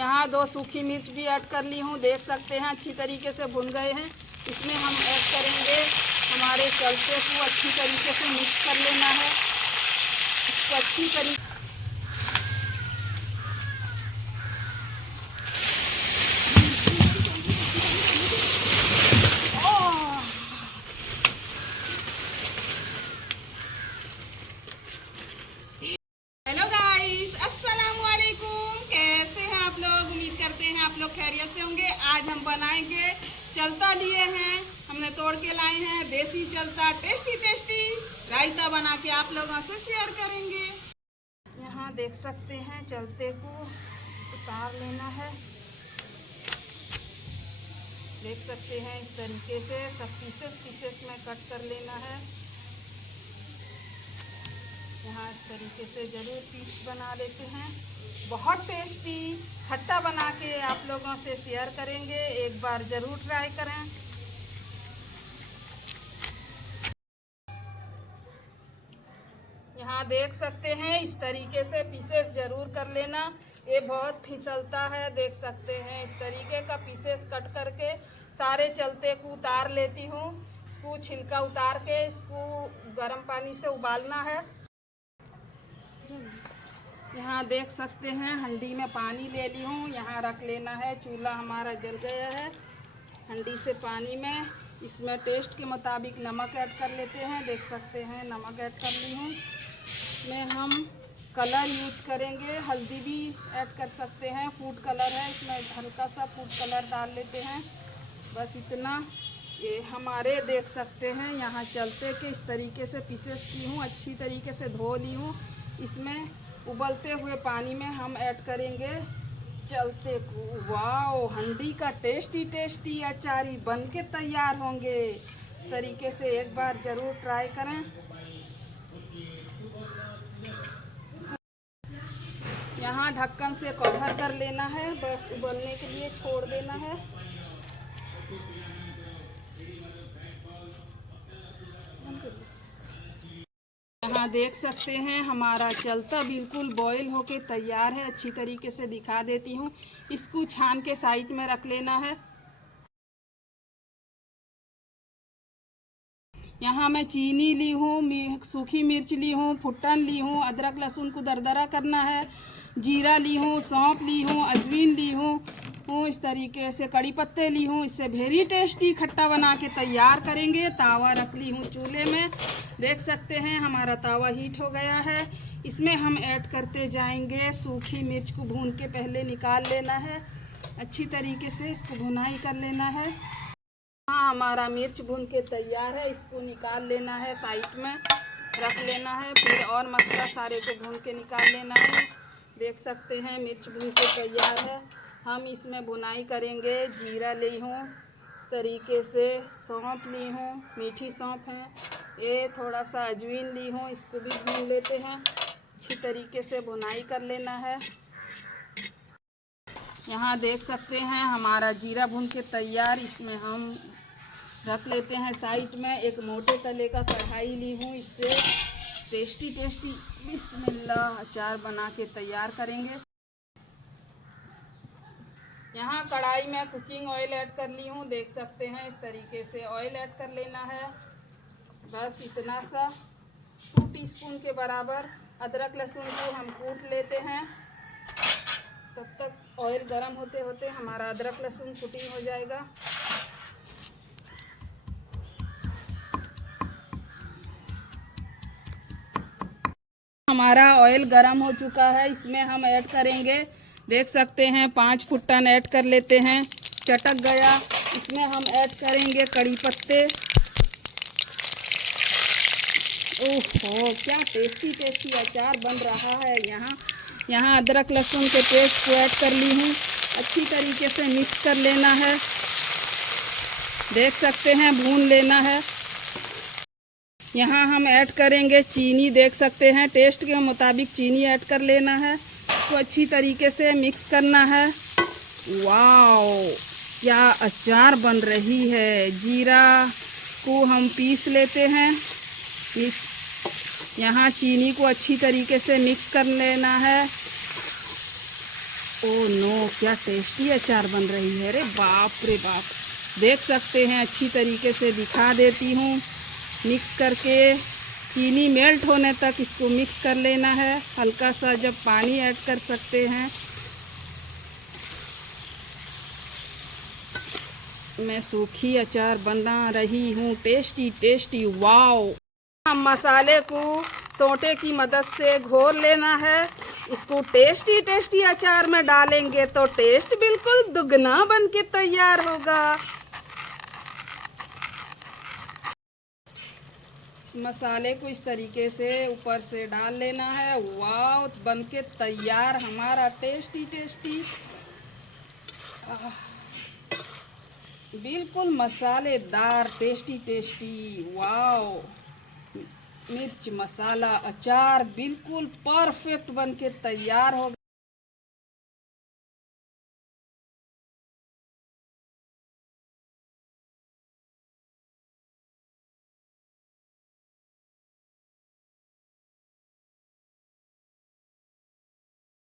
यहाँ 2 सूखी मिर्च भी ऐड कर ली हूँ, देख सकते हैं अच्छी तरीके से भुन गए हैं। इसमें हम ऐड करेंगे हमारे चलते को अच्छी तरीके से मिक्स कर लेना है। इसको अच्छी तरीके आप लोग खैरियत से होंगे। आज हम बनाएंगे चलता लिए हैं, हमने तोड़ के लाए हैं देसी चलता, टेस्टी टेस्टी रायता बना के आप लोगों से शेयर करेंगे। यहाँ देख सकते हैं चलते को उतार लेना है, देख सकते हैं इस तरीके से सब पीसेस में कट कर लेना है। यहाँ इस तरीके से ज़रूर पीस बना लेते हैं। बहुत टेस्टी खट्टा बना के आप लोगों से शेयर करेंगे, एक बार ज़रूर ट्राई करें। यहाँ देख सकते हैं इस तरीके से पीसेस ज़रूर कर लेना, ये बहुत फिसलता है। देख सकते हैं इस तरीके का पीसेस कट करके सारे चलते को उतार लेती हूँ। इसको छिलका उतार के इसको गर्म पानी से उबालना है। यहाँ देख सकते हैं हंडी में पानी ले ली हूँ, यहाँ रख लेना है। चूल्हा हमारा जल गया है। हंडी से पानी में इसमें टेस्ट के मुताबिक नमक ऐड कर लेते हैं। देख सकते हैं नमक ऐड कर ली हूँ। इसमें हम कलर यूज करेंगे, हल्दी भी ऐड कर सकते हैं, फूड कलर है, इसमें हल्का सा फूड कलर डाल लेते हैं। बस इतना। ये हमारे देख सकते हैं यहाँ चलते के इस तरीके से पीसेस की हूँ, अच्छी तरीके से धो ली हूँ। इसमें उबलते हुए पानी में हम ऐड करेंगे चलते को। वाओ, हंडी का टेस्टी अचारी बन के तैयार होंगे। इस तरीके से एक बार ज़रूर ट्राई करें। यहाँ ढक्कन से कवर कर लेना है, बस उबलने के लिए छोड़ देना है। यहाँ देख सकते हैं हमारा चलता बिल्कुल बॉईल होके तैयार है। अच्छी तरीके से दिखा देती हूँ। इसको छान के साइड में रख लेना है। यहाँ मैं चीनी ली हूँ, सूखी मिर्च ली हूँ, फुट्टन ली हूँ, अदरक लहसुन को दरदरा करना है, जीरा ली हूँ, सौंफ ली हूँ, अजवाइन ली हूँ, इस तरीके से कड़ी पत्ते ली हूँ। इससे वेरी टेस्टी खट्टा बना के तैयार करेंगे। तावा रख ली हूँ चूल्हे में, देख सकते हैं हमारा तावा हीट हो गया है। इसमें हम ऐड करते जाएंगे सूखी मिर्च को भून के पहले निकाल लेना है। अच्छी तरीके से इसको भुनाई कर लेना है। हाँ, हमारा मिर्च भून के तैयार है, इसको निकाल लेना है, साइड में रख लेना है। फिर और मसाला सारे को भून के निकाल लेना है। देख सकते हैं मिर्च भून के तैयार है। हम इसमें भुनाई करेंगे। जीरा ली हूँ इस तरीके से, सौंफ ली हूँ, मीठी सौंफ है, ये थोड़ा सा अजवाइन ली हूँ, इसको भी भून लेते हैं। अच्छी तरीके से भुनाई कर लेना है। यहाँ देख सकते हैं हमारा जीरा भून के तैयार। इसमें हम रख लेते हैं साइड में। एक मोटे तले का कढ़ाई ली हूँ, इससे टेस्टी बिस्मिल्लाह अचार बना के तैयार करेंगे। यहाँ कढ़ाई में कुकिंग ऑयल ऐड कर ली हूँ, देख सकते हैं इस तरीके से ऑयल ऐड कर लेना है। बस इतना सा 2 टीस्पून के बराबर अदरक लहसुन को हम कूट लेते हैं। तब तक ऑयल गर्म होते होते हमारा अदरक लहसुन कुटिंग हो जाएगा। हमारा ऑयल गर्म हो चुका है, इसमें हम ऐड करेंगे, देख सकते हैं 5 फुट्टन ऐड कर लेते हैं। चटक गया, इसमें हम ऐड करेंगे कड़ी पत्ते। ओहो, क्या टेस्टी अचार बन रहा है। यहाँ अदरक लहसुन के पेस्ट को ऐड कर ली हूँ, अच्छी तरीके से मिक्स कर लेना है। देख सकते हैं भून लेना है। यहाँ हम ऐड करेंगे चीनी, देख सकते हैं टेस्ट के मुताबिक चीनी ऐड कर लेना है। इसको अच्छी तरीके से मिक्स करना है। वाओ, क्या अचार बन रही है। जीरा को हम पीस लेते हैं। यहाँ चीनी को अच्छी तरीके से मिक्स कर लेना है। ओ नो, क्या टेस्टी अचार बन रही है रे, बाप रे बाप। देख सकते हैं, अच्छी तरीके से दिखा देती हूँ। मिक्स करके चीनी मेल्ट होने तक इसको मिक्स कर लेना है। हल्का सा जब पानी ऐड कर सकते हैं। मैं सूखी अचार बना रही हूँ, टेस्टी टेस्टी, वाओ। हम मसाले को सोंटे की मदद से घोर लेना है। इसको टेस्टी टेस्टी अचार में डालेंगे तो टेस्ट बिल्कुल दुगना बन के तैयार होगा। इस मसाले को इस तरीके से ऊपर से डाल लेना है। वाह, बन के तैयार हमारा टेस्टी टेस्टी, बिल्कुल मसालेदार, टेस्टी टेस्टी, वाओ, मिर्च मसाला अचार बिल्कुल परफेक्ट बन के तैयार हो